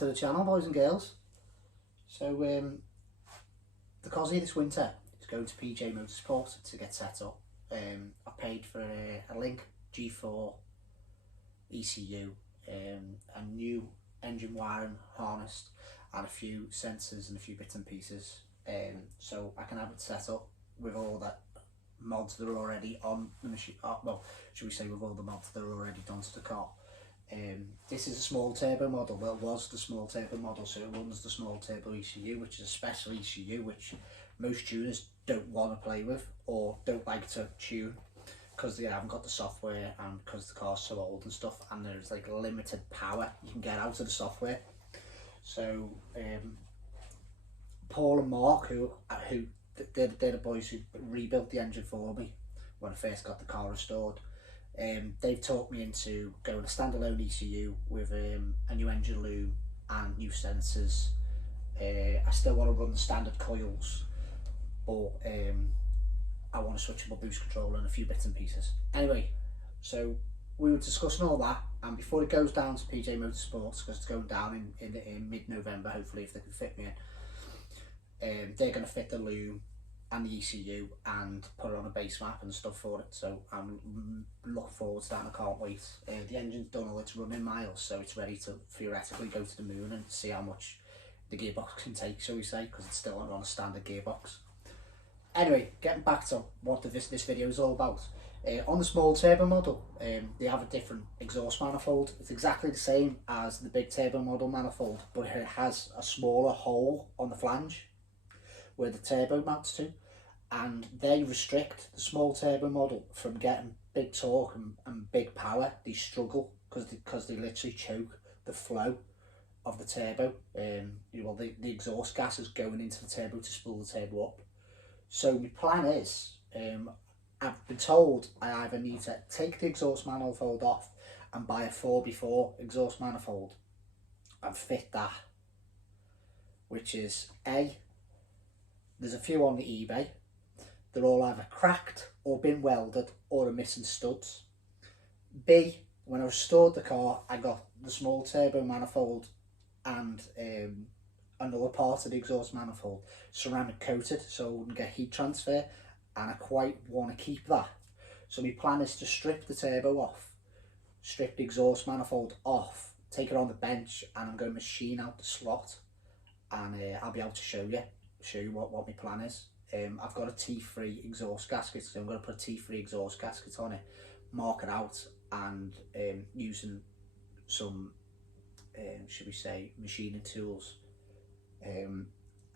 to the channel, boys and girls. So the Cosy this winter is going to PJ Motorsport to get set up. I paid for a Link G4 ECU, a new engine wiring harness and a few sensors and a few bits and pieces, so I can have it set up with all the mods that are already on the machine, well, should we say with all the mods that are already done to the car. This is a small turbo model. Well, it was the small turbo model, so it runs the small turbo ECU, which is a special ECU which most tuners don't want to play with or don't like to tune because they haven't got the software and because the car's so old and stuff, and there's like limited power you can get out of the software. So Paul and Mark, who they're the boys who rebuilt the engine for me when I first got the car restored, they've talked me into going a standalone ECU with a new engine loom and new sensors. I still want to run the standard coils, but I want to switch up my boost controller and a few bits and pieces. Anyway, so we were discussing all that, and before it goes down to PJ Motorsports, because it's going down in mid-November, hopefully, if they can fit me in, they're going to fit the loom and the ECU and put it on a base map and stuff for it. So I'm looking forward to that and I can't wait. The engine's done all its running miles, so it's ready to theoretically go to the moon and see how much the gearbox can take, shall we say, because it's still on a standard gearbox. Anyway, getting back to what this video is all about. On the small turbo model, they have a different exhaust manifold. It's exactly the same as the big turbo model manifold, but it has a smaller hole on the flange where the turbo mounts to, and they restrict the small turbo model from getting big torque and big power. They struggle because they literally choke the flow of the turbo. The exhaust gas is going into the turbo to spool the turbo up. So my plan is, I've been told I either need to take the exhaust manifold off and buy a 4x4 exhaust manifold and fit that, which is there's a few on the eBay. They're all either cracked or been welded or are missing studs. B, when I restored the car, I got the small turbo manifold and another part of the exhaust manifold ceramic coated so I wouldn't get heat transfer, and I quite want to keep that. So my plan is to strip the turbo off, strip the exhaust manifold off, take it on the bench, and I'm going to machine out the slot, and I'll be able to show you what my plan is. I've got a T3 exhaust gasket, so I'm going to put a T3 exhaust gasket on it, mark it out, and using some should we say machining tools, I'm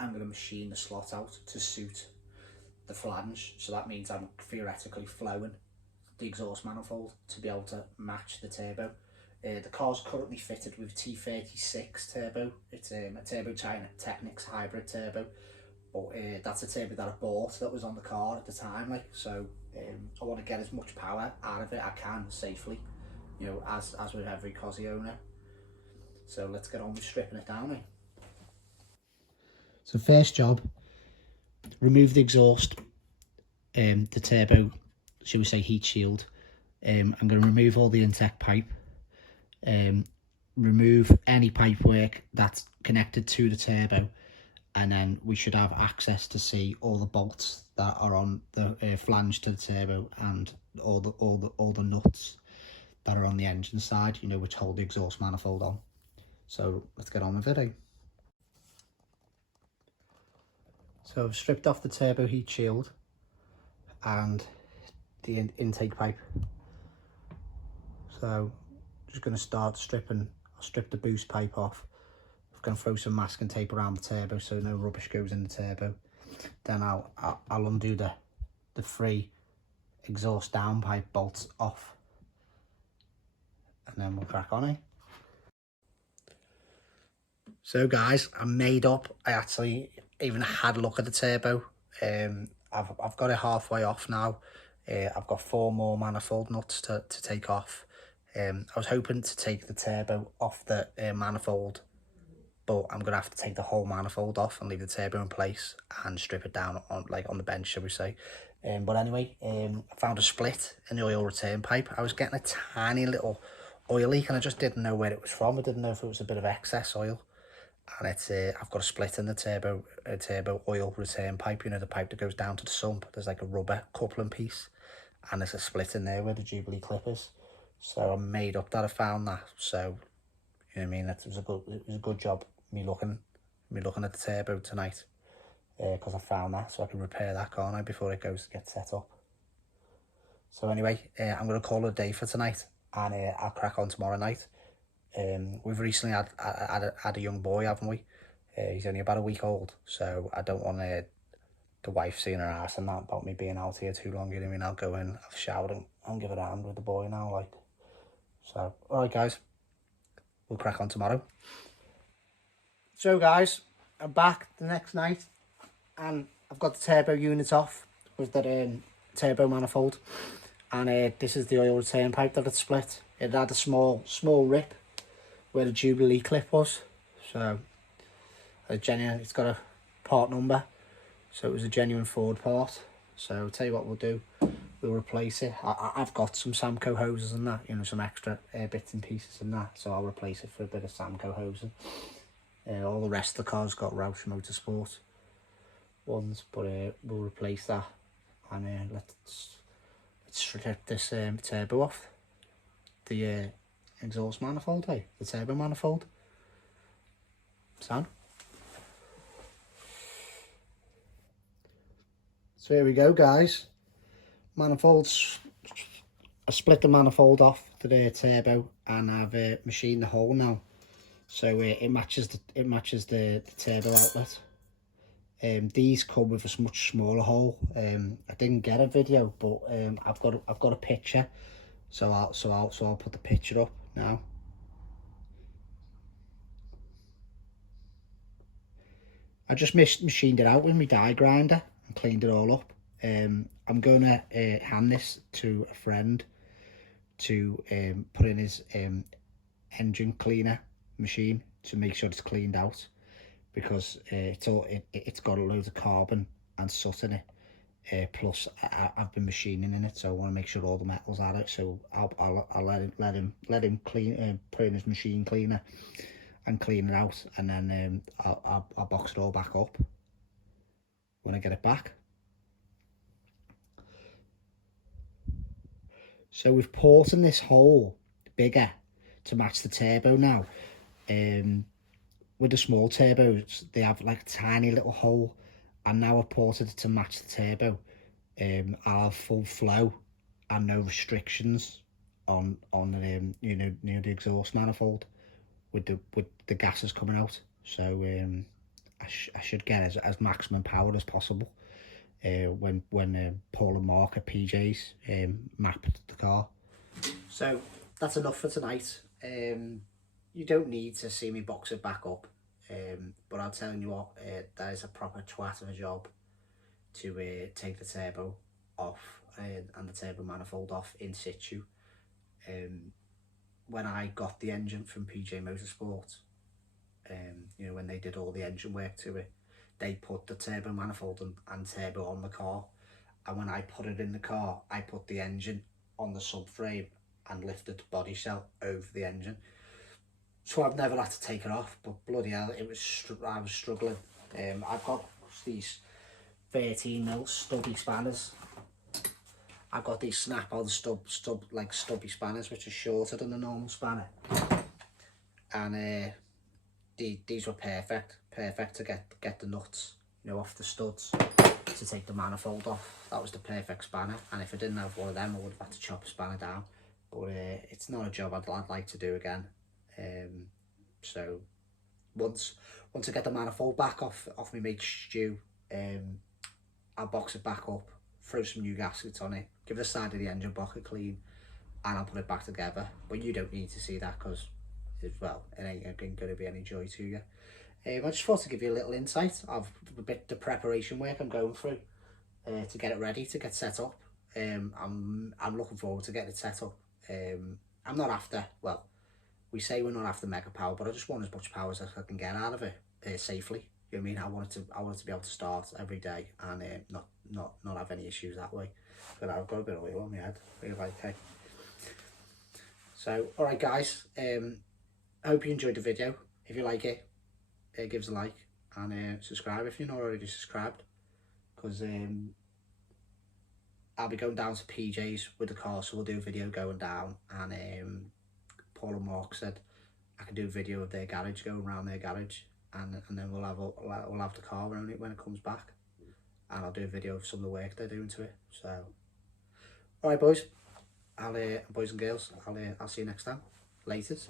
going to machine the slot out to suit the flange. So that means I'm theoretically flowing the exhaust manifold to be able to match the turbo. The car's currently fitted with T36 turbo. It's a Turbo China Technics hybrid turbo, but that's a turbo that I bought that was on the car at the time. Like, so I want to get as much power out of it I can safely, you know, as with every Cosy owner. So let's get on with stripping it down. So first job, remove the exhaust, the turbo, should we say heat shield. I'm going to remove all the intake pipe, remove any pipe work that's connected to the turbo, and then we should have access to see all the bolts that are on the flange to the turbo and all the nuts that are on the engine side, you know, which hold the exhaust manifold on. So let's get on with it. So I've stripped off the turbo heat shield and the intake pipe. So just going to start stripping. I'll strip the boost pipe off. I'm going to throw some masking tape around the turbo so no rubbish goes in the turbo. Then I'll undo the 3 exhaust downpipe bolts off, and then we'll crack on. So guys, I'm made up. I actually even had a look at the turbo. I've got it halfway off now. I've got 4 more manifold nuts to take off. I was hoping to take the turbo off the manifold, but I'm gonna have to take the whole manifold off and leave the turbo in place and strip it down on the bench, shall we say. But anyway, I found a split in the oil return pipe. I was getting a tiny little oil leak and I just didn't know where it was from. I didn't know if it was a bit of excess oil. and it's I've got a split in the turbo oil return pipe, you know, the pipe that goes down to the sump. There's like a rubber coupling piece, and there's a split in there where the Jubilee clip is. So I'm made up that I found that. So you know what I mean, it was a good job me looking at the turbo tonight, because I found that, so I can repair that, can't I, before it goes to get set up. So anyway, I'm going to call it a day for tonight, and I'll crack on tomorrow night. We've recently had a young boy, haven't we? He's only about a week old, so I don't want the wife seeing her ass and that about me being out here too long. You know what I mean? I'll go in, have a shower, and give it a hand with the boy now, like. So, alright guys, we'll crack on tomorrow. So guys, I'm back the next night, and I've got the turbo unit off with the turbo manifold, and this is the oil return pipe that it split. It had a small rip where the Jubilee clip was, so it's got a part number, so it was a genuine Ford part. So I'll tell you what we'll do, we'll replace it. I've got some Samco hoses and that, you know, some extra bits and pieces and that, so I'll replace it for a bit of Samco hosing. All the rest of the car's got Roush Motorsport ones, but we'll replace that, and let's strip this turbo off the exhaust manifold, the turbo manifold. Sound? So here we go guys, manifolds. I split the manifold off to the turbo, and I've machined the hole now, so it matches the turbo outlet. These come with a much smaller hole. I didn't get a video, but I've got a picture, so I'll put the picture up now. I just machined it out with my die grinder and cleaned it all up. I'm gonna hand this to a friend to put in his engine cleaner machine to make sure it's cleaned out, because it's got a load of carbon and soot in it. Plus I've been machining in it, so I want to make sure all the metal's out of it. So I'll let him clean, put in his machine cleaner and clean it out, and then I'll box it all back up when I get it back. So we've ported this hole bigger to match the turbo now. With the small turbos, they have like a tiny little hole, and now I've ported it to match the turbo. I'll have full flow and no restrictions on you know, the exhaust manifold with the gases coming out. So I should get as maximum power as possible when Paul and Mark at PJ's mapped the car. So that's enough for tonight. You don't need to see me box it back up, but I'll tell you what, that is a proper twat of a job to take the turbo off and the turbo manifold off in situ. When I got the engine from PJ Motorsport, you know, when they did all the engine work to it, they put the turbo manifold and turbo on the car, and when I put it in the car, I put the engine on the subframe and lifted the body shell over the engine. So I've never had to take it off, but bloody hell, I was struggling. I've got these 13mm stubby spanners. I've got these snap-on stubby spanners, which are shorter than a normal spanner, and these were perfect to get the nuts, you know, off the studs to take the manifold off. That was the perfect spanner, and if I didn't have one of them, I would have had to chop a spanner down. But it's not a job I'd like to do again. So once I get the manifold back off my mate's stew, I'll box it back up, throw some new gaskets on it, give the side of the engine block a clean, and I'll put it back together. But you don't need to see that, because well, it ain't going to be any joy to you. I just thought to give you a little insight of the preparation work I'm going through to get it ready, to get set up. I'm looking forward to getting it set up. I'm not after, well, we say we're not after mega power, but I just want as much power as I can get out of it safely. You know what I mean? I want it to be able to start every day and not have any issues that way. But I've got a bit of oil on my head. Really like it. So, all right, guys. I hope you enjoyed the video. If you like it, give us a like, and subscribe if you're not already subscribed, because I'll be going down to PJ's with the car, so we'll do a video going down, and Paul and Mark said I can do a video of their garage, going around their garage, and then we'll have the car when it comes back, and I'll do a video of some of the work they're doing to it. So, all right, boys, boys and girls, I'll see you next time. Laters.